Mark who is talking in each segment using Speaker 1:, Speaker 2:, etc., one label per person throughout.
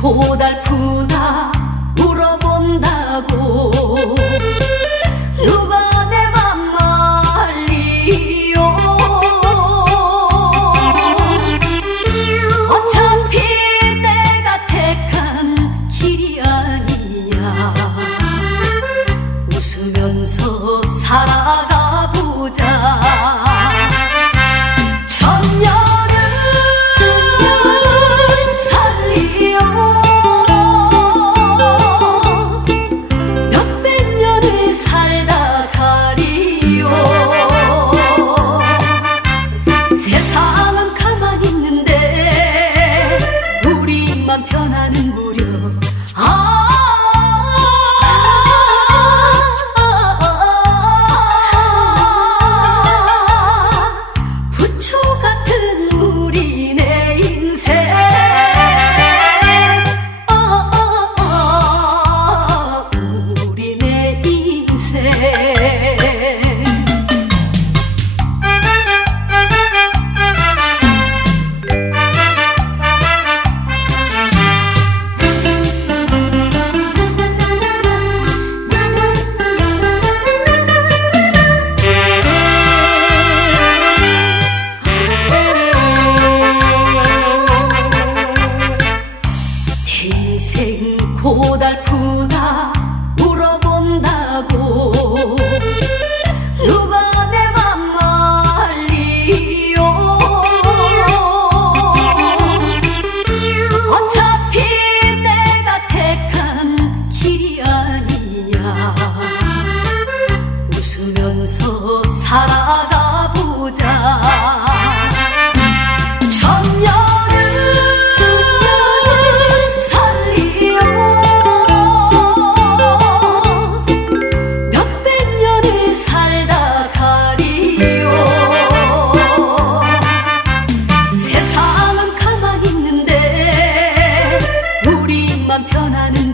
Speaker 1: 고달프다 물어본다고. 누가 내 맘 말리요? 어차피 내가 택한 길이 아니냐. 웃으면서 살아 古。 떠나는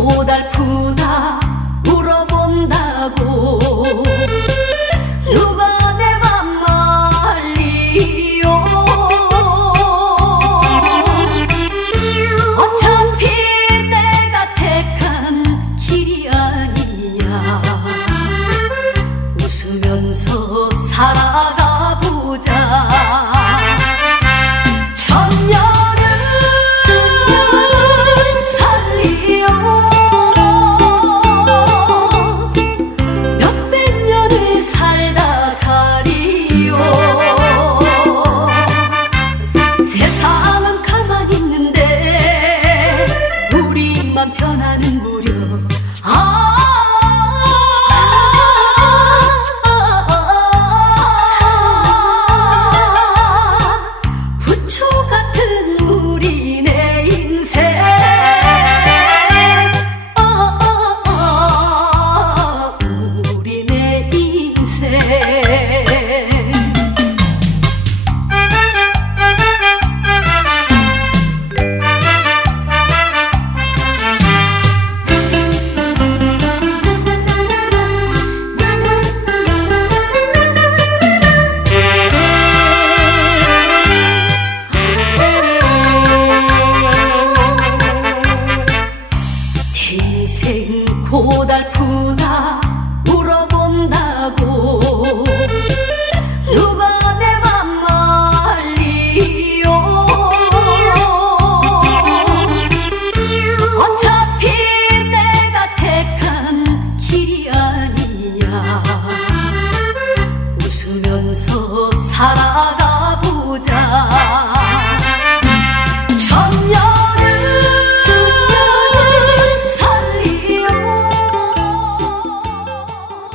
Speaker 1: 고달프나 Xin.